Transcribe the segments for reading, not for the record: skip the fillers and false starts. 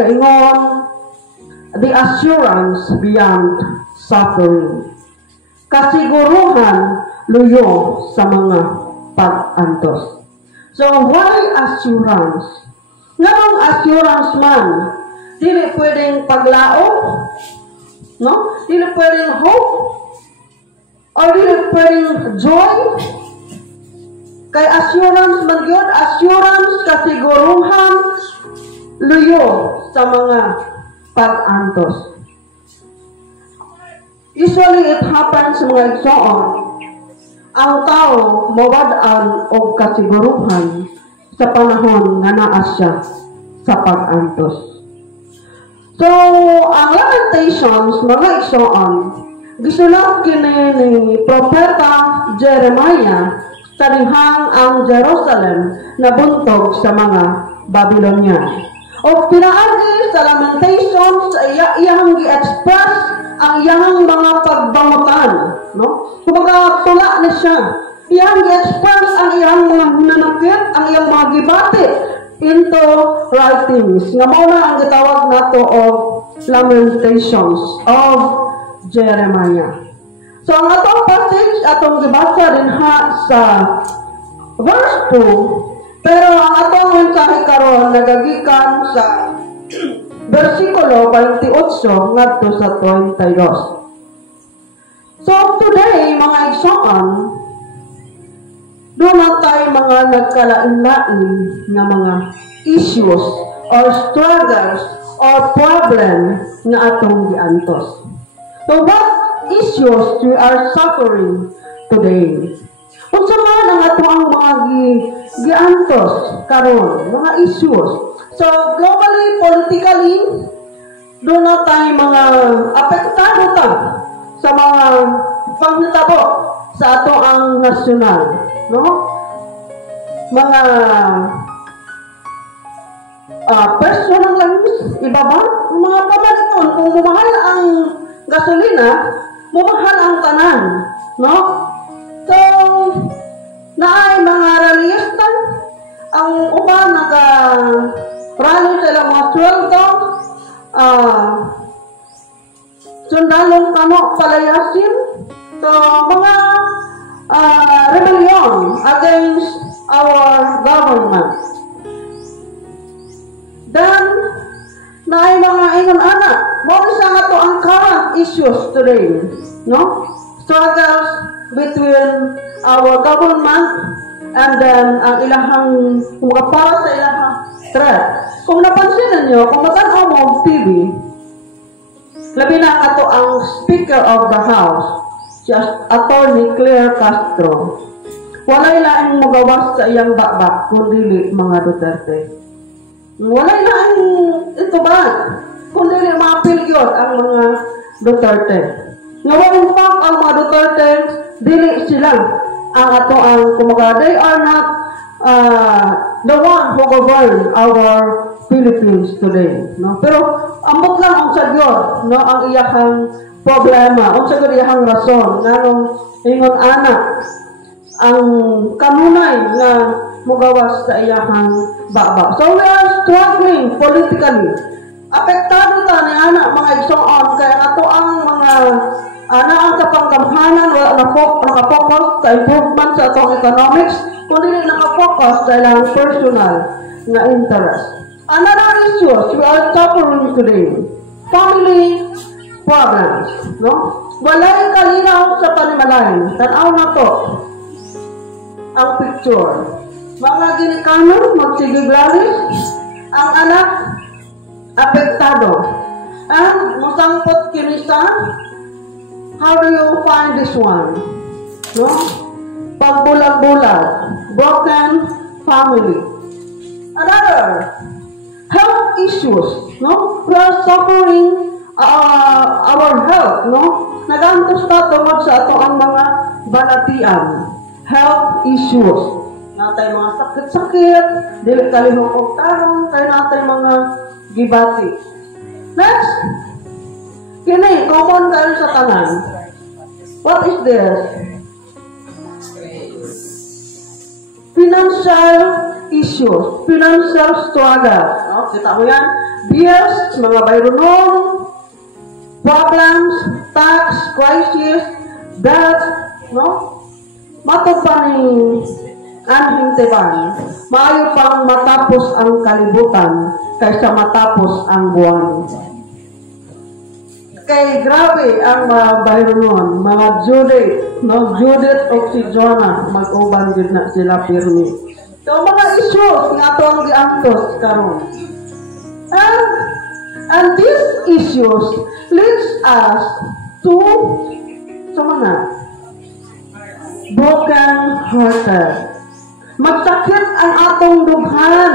nagaingon, the assurance beyond suffering. Kasiguruhan luyo sa mga pag-antos. So, why assurance? Ngayong assurance man, dili pwedeng paglaom, no? Dili pwedeng hope, or dili pwedeng joy. Kay assurance man yun, assurance, kasiguruhan, luyo sa mga pag-antos. Usually, it happens sa mga igsoon, ang tao mawad-an o kasiguruhan sa panahon nga naa siya sa pag-antos. So, ang Lamentations, mga igsoon, gisulat kini ni Propeta Jeremiah sa dihang ang Jerusalem nabuntog sa mga Babylonian. O pinaagi sa Lamentations, iyang gi-express ang iyang mga pagbangutan, no? Kumbaga tula na siya. Iyang gi-express ang iyang mga hinanakit, ang iyang mga gibati into writings. Nga mao na ang gitawag nato of Lamentations of Jeremiah. So ang atong passage atong gibasa din ha sa verse 2, pero ang atong mensahe karon nagagikan sa versikulo 28 ngadto sa 32. So today mga igsoon, doon na tayo mga nagkalain-lain na mga issues or struggles or problem na atong giantos. So what issues we are suffering today? Unsa man ang ato ang mga giantos karon, mga issues. So globally, politically, doon na tayo mga apektado ta sa mga pangnitabo sa ato ang nasyonal, no? Mga personal lives, iba ba? Mga pamaliton, kung mumahal ang gasolina, mumahal ang tanan, no? So, naay mga realista, ang uban naka-rally sila mga sweldo, sundalong kano palayasin, so mga rebellion against our government. Then, naay mga ingon anak, mo isa nga to ang current issues today, no? Struggles between our government and then ang ilahang mga para sa ilahang threat. Kung napansin niyo, kung matanaw mo ang TV, labi na ato ang Speaker of the House, si Attorney Claire Castro. Walay laing magawas sa iyang bakbak kundi mga Duterte. Walay laing ito ba? Kundi mga pilyot ang mga Duterte. Ngayon, in fact, ang mga Duterte, dili sila ang ato ang kumaga. They are not the one who govern our Philippines today. No? Pero, ambot lang ang sagyot, no? Ang iyahang problema, ang sagyot iyahang rason, nga nung ingon anak, ang kanunay na mugawas sa iyahang baba. So, we are struggling politically. Apektado ta ni anak mga igsoon, kaya ato ang mga ang kapangkamhanan wala nakapokus sa improvement sa atong economics, kundi nakapokus sa ilang personal na interest. Another issues we are suffering today, family problems, no? Walay kalinaw sa panimalay. Tanaw na to ang picture. Mga ginikano, magsigiglalis, ang anak apektado. And musangpot kinisa. How do you find this one? No? Pagbulag-bulag. Broken family. Another, health issues. No? We are suffering our health. No? Nagantos na tungod sa ato ang mga balatian. Health issues. Natay mga sakit-sakit, dili kalihok og tarong, kay natay mga gibati. Next, kini, common kayo sa tanan. What is this? Financial issues, financial struggle. No? Kita mo yan? bills, mga bayronon, problems, tax, crisis, death, no? Matod pa ni anhing teban, maayo pang matapos ang kalibutan kaysa matapos ang buwan. Kay grabe ang mga bayronon, mga Judith, no? Judith o si Jonah, mag-uban din na sila pirmi. So, mga issues nga ito ang giantos karon. And these issues leads us to mga broken hearted. Magsakit ang atong dughan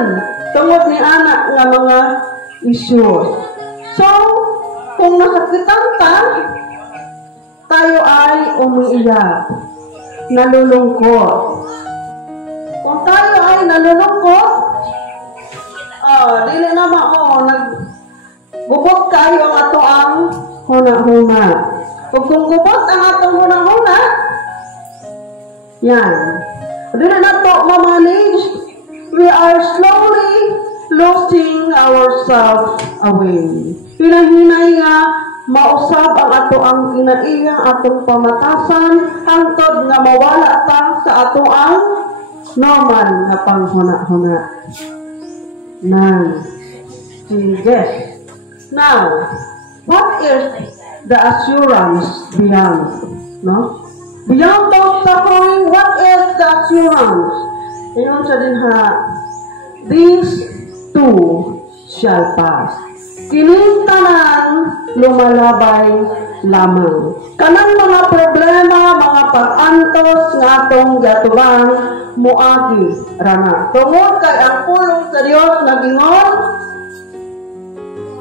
tungod ni anak nga mga issues. So, kung nasakitan tayo ay umiiyak, nalulungkot. Kung tayo ay nalulungkot, dili naman nagbubot kayo ang ato ang huna-huna. Kung gubot ang atong huna-huna, yan. Dili na to ma-manage. We are slowly losing ourselves away. Hinahinay nga, mausab ang ato ang kinaiya, atong pamatasan, hangtod nga mawala ta sa ato ang normal na panghuna-huna. Sige. Now, what is the assurance beyond? No? Beyond those suffering, what is the assurance? Ingon sa din ha, these too shall pass. Kining tanan lumalabay lamang. Kanang mga problema, mga pag-antos nga atong gatulang muagi rana. Tungod kay ang pulong sa Dios nagingon,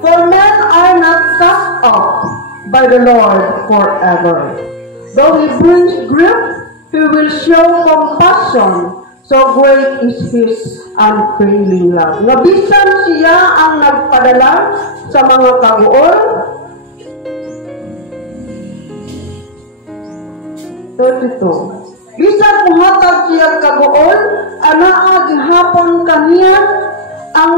for men are not cast off by the Lord forever. Though he brings grief, he will show compassion. So great is his unfailing love. Nga bisan siya ang nagpadala sa mga kaguol. 32. Bisan muhatag siya kaguol, anaa gihapon kaniya ang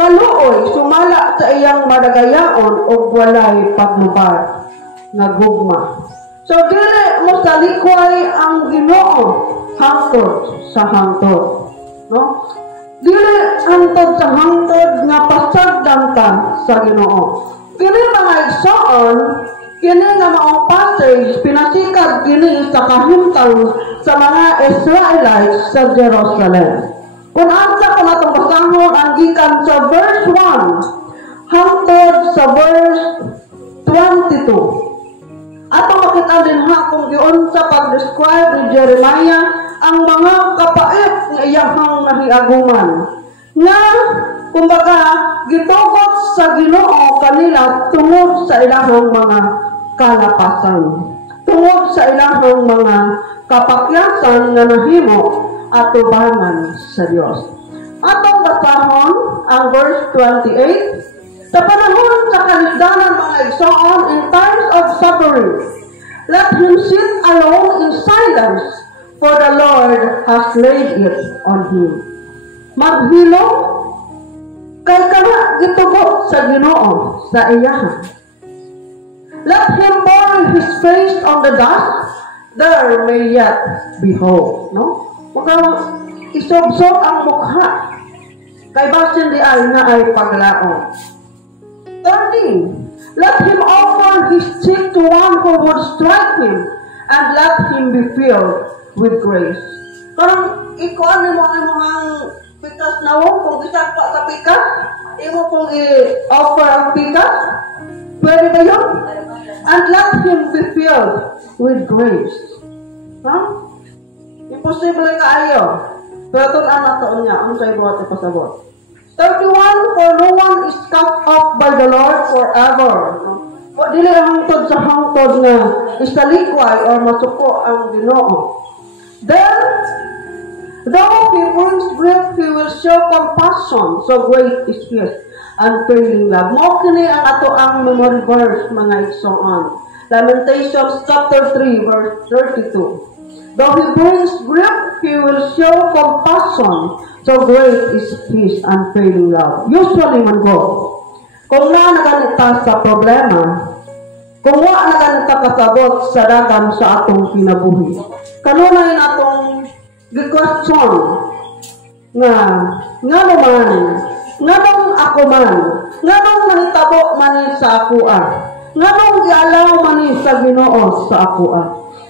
kaluoy sumala sa iyang madagayaon o walay paglubad nga gugma. So, dili mo sa likway ang Ginoo hangtod sa hangtod. No? Dili hangtod sa hangtod nga pasagdan ka sa Ginoo. Kini mga igsoon, kini nga maong passage, pinasikad kini sa kahimtang sa mga Israelites sa Jerusalem. Kung asa ko na itong basahon, ang gikan sa verse 1 hangtod sa verse 22. Ato makita din ha kung giun sa pag-describe ni Jeremiah ang mga kapait nga iyahang nahiaguman. Nga, kumbaga, gitugot sa Ginoo kanila tungod sa ilahang mga kalapasan. Tungod sa ilahang mga kapakyasan nga nahimo at tubangan sa Dios. Atong basahon ang verse 28. Sa panahon sa kaligdanan mga igsoon, in times of suffering, let him sit alone in silence, for the Lord has laid it on him. Maghilom, kay kana gitugot sa Ginoo sa iyahan. Let him bow his face on the dust, there may yet be hope. No? Maka isubsob ang mukha, kay basin di ay na ay paglaon. 13. Let him offer his cheek to one who would strike him, and let him be filled with grace. Karang ikuan mo ang mga pikas na kung isa pa sa pikas, imo kung i-offer ang pikas, pwede ba yun? And let him be filled with grace. Huh? Imposible kaayo. Pero ito ang nataon niya, ang sa'yo buhat ipasabot. 31, for no one is cut off by the Lord forever. Dili hangtod sa hangtod nga istalikway or masuko ang Ginoo. Then, though he brings grief, he will show compassion. So great is his unfailing love. Mo kini ang ato ang memory verse mga igsoon. Lamentations chapter 3 verse 32. Though he brings grief, He will show compassion. So great is His unfailing love. Usually man go, kung naganita sa problema, kung naganita kasabot sa dagan sa atong kinabuhi, kanunay natong gi-question nga naman, nganong ako man, nganong nahitabo man sa akoa, nganong gialaw man sa Ginoo sa akoa.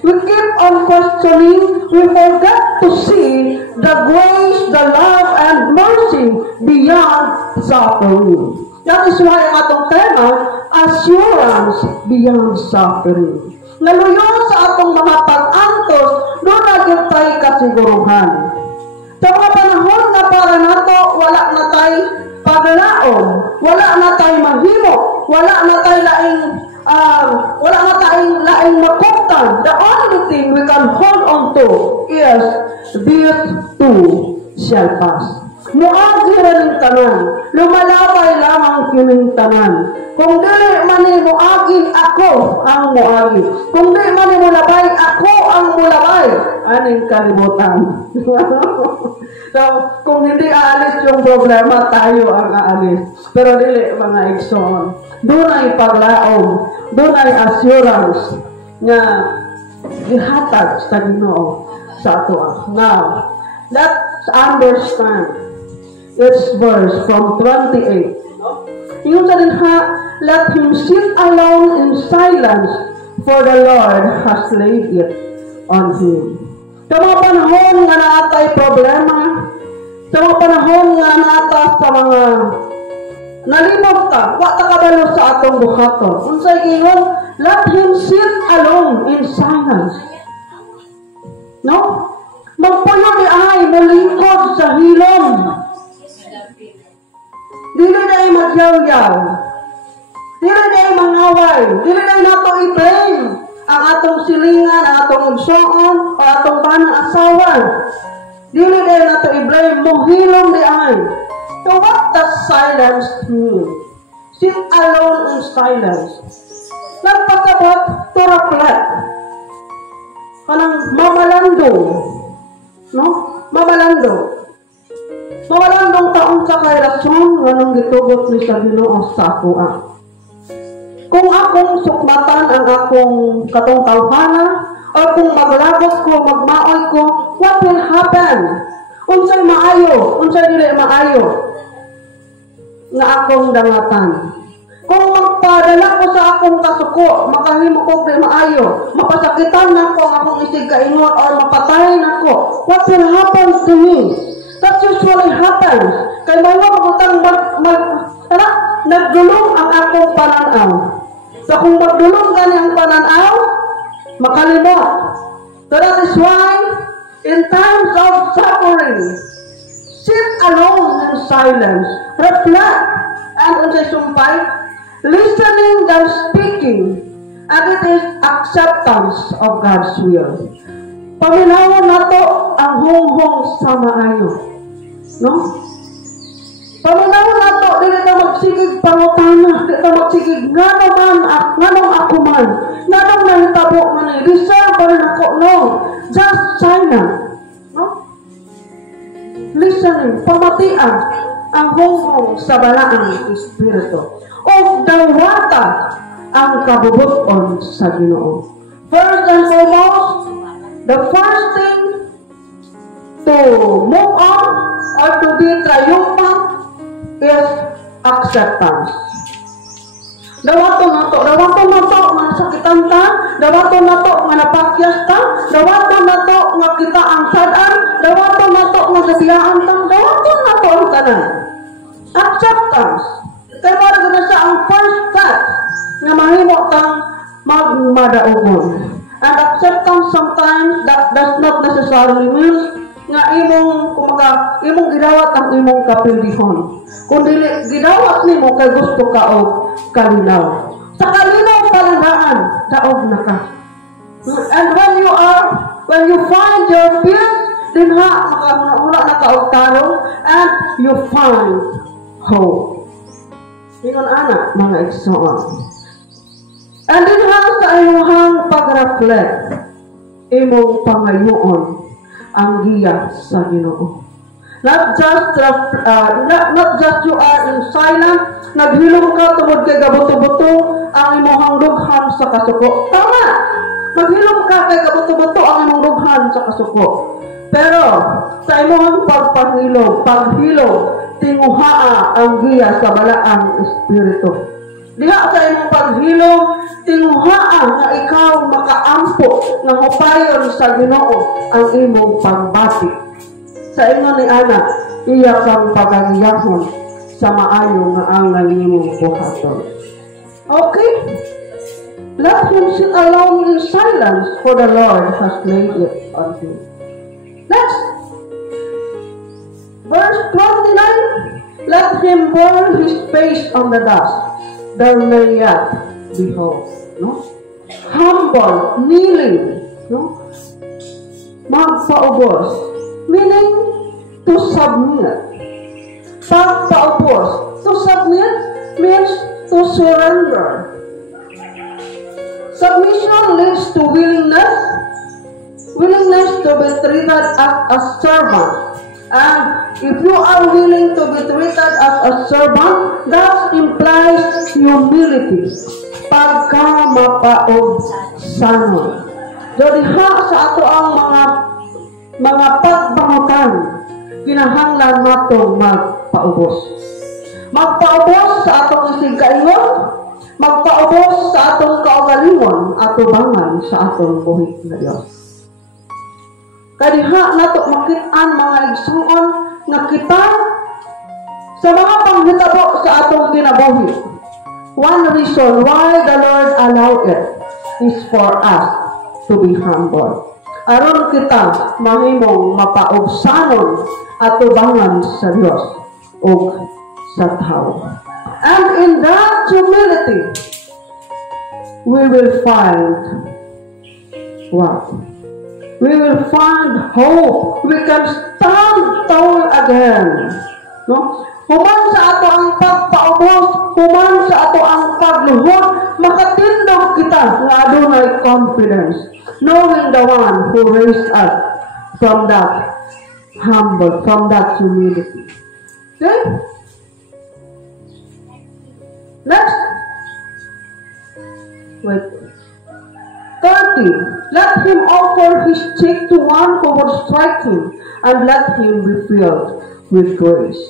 We keep on questioning, we forget to see the grace, the love, and mercy beyond suffering. That is why ang atong tema, assurance beyond suffering. Naluyon sa atong mga pag-antos, doon na yung tayo kasiguruhan. Sa mga panahon na para nato, wala na tayo paglaom, wala na tayo maghimo, wala na tayo laing makuptan. The only thing we can hold on to is this too shall pass. Muagi rin tanan, lumalabay lamang kining tanan. Kung dili man muagi, ako ang muagi. Kung dili man mulabay, ako ang mulabay. Aning kalibutan. So, kung hindi aalis yung problema, tayo ang aalis. Pero dili mga igsoon. Doon ay paglaom, doon ay assurance nga ihatag sa Ginoo sa ato. Now, let's understand this verse from 28. Yung sa dinha, let him sit alone in silence, for the Lord has laid it on him. Sa mga panahon nga naatay problema, sa mga panahon nga naata sa mga nalimot ka, wa ta kabalo sa atong buhaton. Unsay ingon, let him sit alone in silence. No? Magpuyo ni ay mulingkod sa hilom. Dili na ay magyaw-yaw. Dili na ay mangaway. Dili na nato i-blame ang atong silingan, ang atong igsoon, o atong banang asawa. Dili na nato i-blame, mohilom di ay. So what does silence mean? Sit alone in silence. Nagpasabot to reflect. Kanang mamalandong. No? Mamalandong. Mawalandong taon sa kairasyon, nganong gitugot ni sa Ginoo sa akoa. Kung akong sukmatan ang akong katungkalhana, o kung maglagot ko, magmaoy ko, what will happen? Unsay maayo, unsay dili maayo nga akong dangatan. Kung magpadala ko sa akong kasuko, makahimo ko di maayo, mapasakitan na ko ang akong isig kaingon or mapatay na ko, what will happen to me? That usually happens. Kaya may mga magutang nagdulong ang akong pananaw. So kung magdulong gani ang pananaw, makalimot. So that is why, in times of suffering, sit alone in silence, reflect, and unsay sumpay, listening than speaking, and it is acceptance of God's will. Paminawon nato ang hunghong sa maayo. No? Paminawon nato, dili na magsigig pangutana, dili na magsigig nga naman, nganong ako man, nganong nahitabo man, deserve ba rin ako? No. Just silent. No? Listening, pamatian ang hunghong sa balaang Espiritu. O dawata ang kabubuton sa Ginoo. First and foremost, the first thing to move on or to be triumphant is acceptance. Dawato na to nga sakitan ta, dawato na to nga napakyas ta, dawato na to nga kita ang sadan, dawato na to nga sabiyaan ta, dawato na to ang tanan. Acceptance. Kaya para na siya ang first step nga mahimo kang magmadaugon. And acceptance sometimes that does not necessarily mean nga imong gidawat ang imong kapildihon. Kung dili gidawat nimo kay gusto ka og kalinaw. Sa kalinaw palandaan, daog na ka. And when you find your peace, then makahuna na ka og tarong, and you find hope. Ingon ana mga igsoon. And din sa imuhang pag-reflect, imong pangayoon. ang giya sa Ginoo. Not just you are in silence, naghilom ka tungod kay gabuto-buto ang imong dughan sa kasuko. Tama! Maghilom ka kay gabuto-buto ang imong dughan sa kasuko. Pero sa imong paghilom, tinguhaa ang giya sa balaang espiritu. Diha sa imong paghilom, tinguhaa nga ikaw makaampo nga hupayon sa Ginoo ang imong pagbati. Sa ingon ni Ana, iya kang pagagiyahon sa maayo nga ang nalimong buhaton. Okay? Let him sit alone in silence, for the Lord has laid it on him. Next, verse 29, let him burn his face on the dust, there may yet be hope. No? Humble, kneeling, no? Magpaubos, meaning to submit. Pagpaubos, to submit means to surrender. Submission leads to willingness to be treated as a servant. And if you are willing to be treated as a servant, that implies humility. Pagka mapaobsanon. Jadi sa ato ang mga pagbangutan, kinahanglan natong magpaubos. Magpaubos sa atong isigkaingon, magpaubos sa atong kaugalingon, atubangan sa atong buhit na Dios. Kadiha nato makit-an mga igsuon nga kita sa mga panghitabo sa atong kinabuhi. One reason why the Lord allowed it is for us to be humble. Aron kita mahimong mapaubsanon at tubangan sa Dios o sa tao. And in that humility, we will find what? We will find hope. We can stand tall again. No? Human sa ato ang pagpaubos, human sa ato ang pagluhod, makatindog kita nga adunay confidence, knowing the one who raised us from that humble, from that humility. Okay? Next. Wait. 30. Let him offer his cheek to one who would strike him, and let him be filled with grace.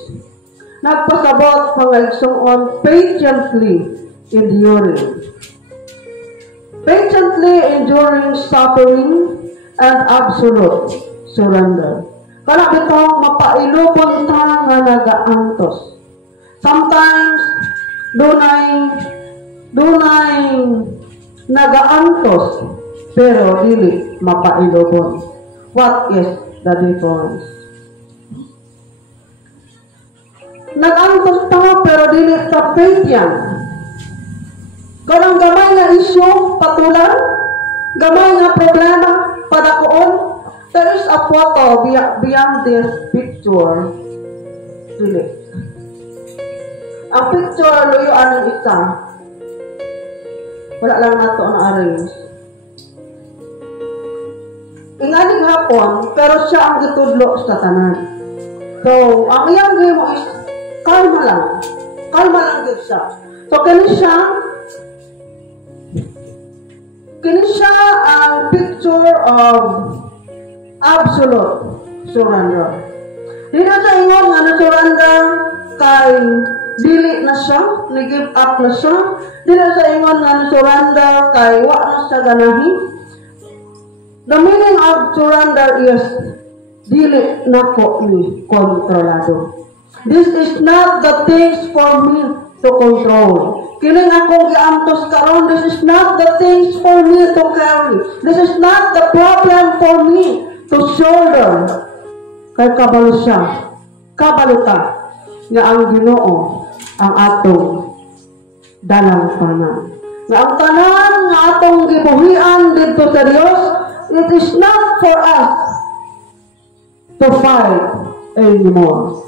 Nagpasabot mga igsuon, patiently enduring. Patiently enduring suffering and absolute surrender. Kana bitong mapailubon ta nga nagaantos. Sometimes dunay nagaantos pero dili mapailubon. What is the difference? Nag-antos ta pero dili sa faith yan. Karang gamay nga isyu patulan, gamay nga problema padakuon. There is a photo beyond this picture. Dili. Ang picture luyo anong isa. Wala lang nato na arrange. Inganig hapon, pero siya ang gitudlo sa tanan. So, ang iyang gimo is kalma lang. Kalma lang din siya. So, kini siya ang picture of absolute surrender. Dito sa ingon nga na-surrender kay dili na siya, nag-give up na siya. Dito sa ingon nga na-surrender kay wa na siya ganahi. The meaning of surrender is dili na ko ni kontrolado. This is not the things for me to control. Kining akong giantos karon, this is not the things for me to carry. This is not the problem for me to shoulder. Kay kabalo siya. Kabalo ta nga ang Ginoo ang atong dalang tanan. Nga ang tanan nga atong gibuhian dito sa Dios, it is not for us to fight anymore.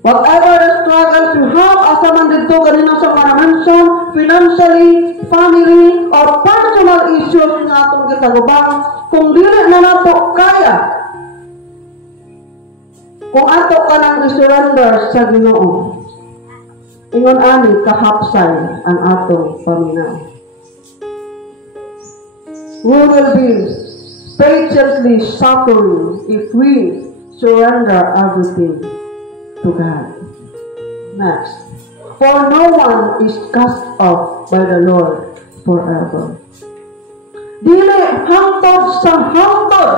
Whatever the struggles you have, asa man dito kanina sa manamention, financially, family, or personal issues nga atong gitagubang, kung dili na nato kaya, Kung ato ka nang isurrender sa Ginoo, ingon ani kahapsay ang atong paminaw. We will be patiently suffering if we surrender everything to God. Next. For no one is cast off by the Lord forever. Dili hangtod sa hangtod.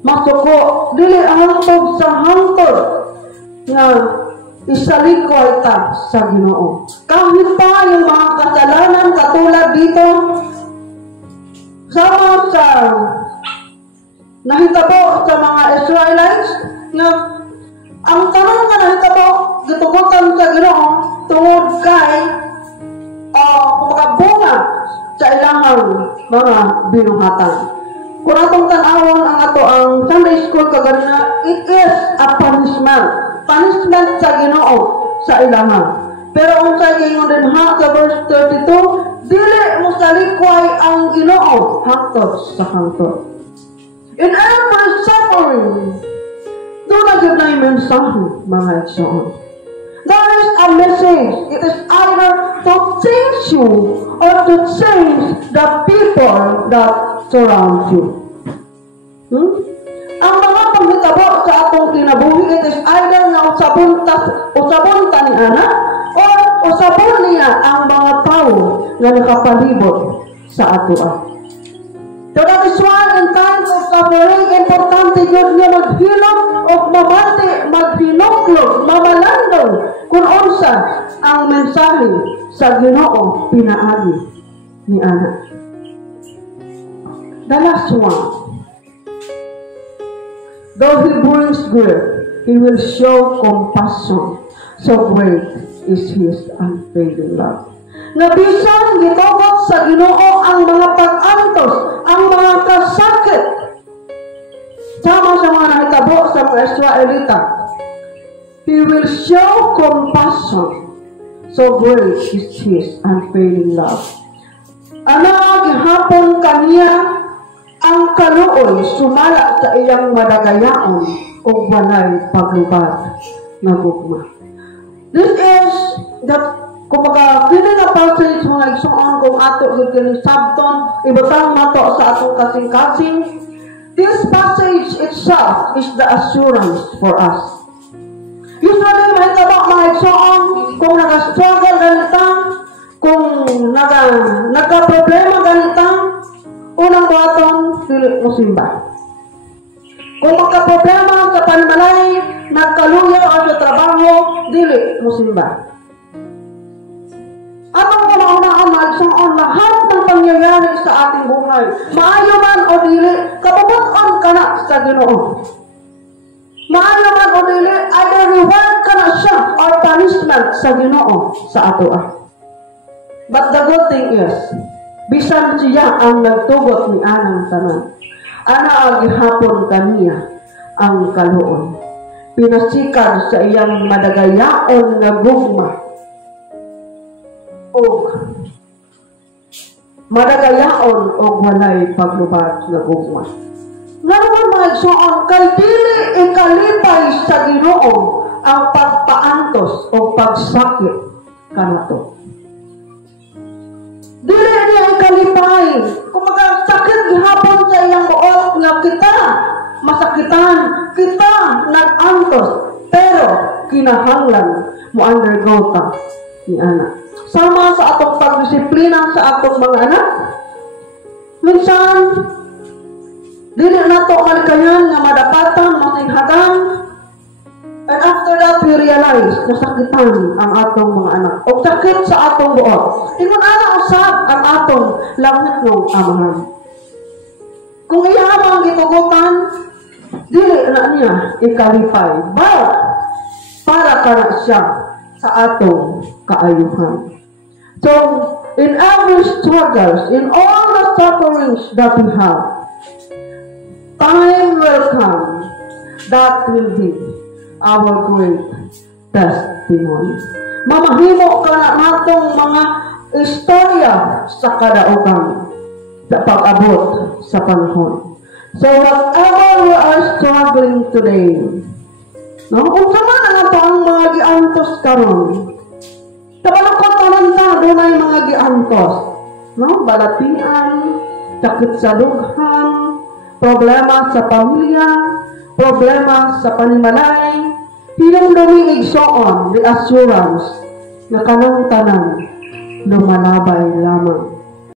Masuko, dili hangtod sa hangtod nga isalikoy ta sa Ginoo. Kahit pa yung mga kasalanan katulad dito, sama sa nahitabo sa mga Israelites, nga ang tanong nga nahitabo, gitugutan sa Ginoo, tungod kay kumagabunga sa ilang mga binuhatan. Kung atong tanawon ang ato ang Sunday school kaganina, it is a punishment. Punishment sa Ginoo sa ilaha. Pero ang sa ingon din ha sa verse 32, dili mo salikway ang Ginoo hangtod sa hangtod. In every suffering, doon na yun na yung mensahe, mga igsoon. There is a message. It is either to change you or to change the people that surround you. Ang mga panghitabo sa atong kinabuhi, it is either na usabon ta ni ana or usabon niya ang mga tao na nakapalibot sa ato. So that is why in times of suffering, importante yun niya maghilom o mamati, maghinuklog, mamalandong kung unsa ang mensahe sa Ginoo pinaagi ni ana. The last one. Though he brings grief, he will show compassion. So great is his unfailing love. Nabisan gitugot sa Ginoo ang mga pag-antos, ang mga kasakit. Sama sa mga nahitabo sa mga Israelita. He will show compassion. So great is his unfailing love. Gihapon kaniya ang kaluoy sumala sa iyang madagayaon o walay paglubad na gugma. This is the kumbaga, kini na passage mga igsoon kung ato kini sabton, ibutang nato sa atong kasing-kasing. This passage itself is the assurance for us. Usually, mahitabo mga igsoon, kung nag-struggle ganita, kung nagka-problema ganita, unang buhaton, dili mo simba. Kung magka-problema sa panmalay, nagkaluya o sa trabaho, dili mo simba. Atong una-unaan maigsoon lahat ng pangyayari sa ating buhay, maayo man o dili, kapabuton ka na sa Ginoo. Maayo man o dili, either reward ka na siya or punishment sa Ginoo sa ato. But the good thing is, bisan siya ang nagtugot ni anang tanan, ana gihapon kaniya ang kaluon. Pinasikad sa iyang madagayaon na gugma o madagayaon o walay paglubad na gugma. Nga naman mga igsoon, kay dili ikalipay sa Ginoo ang pagpaantos o pagsakit kanato. Dili niya ikalipay. Kung magasakit gihapon sa iyang buot nga kita masakitan, kita nag-antos, pero kinahanglan mo undergo ta ni anak. Sama sa atong pagdisiplina sa atong mga anak. Minsan, dili nato kalikayan nga madapatan, matinghagan. And after that, we realize na sakitan ang atong mga anak. O sakit sa atong buot. Ingon ana usab ang atong langit ng amahan. Kung ihamang gitugutan, dili na niya ikalipay. But, para na siya sa atong kaayuhan. So, in every struggles, in all the sufferings that we have, time will come that will be our great testimony. Mamahimo ka na natong mga istorya sa kadaugan sa pag-abot sa panahon. So, whatever we are struggling today, No? Unsa man ang ato ang mga giantos karon. Tabalakot tanan ta dunay mga giantos, no? Balatian, sakit sa dughan, problema sa pamilya, problema sa panimalay, hinumdumi igsoon, reassurance, na kanang tanan lumalabay lamang.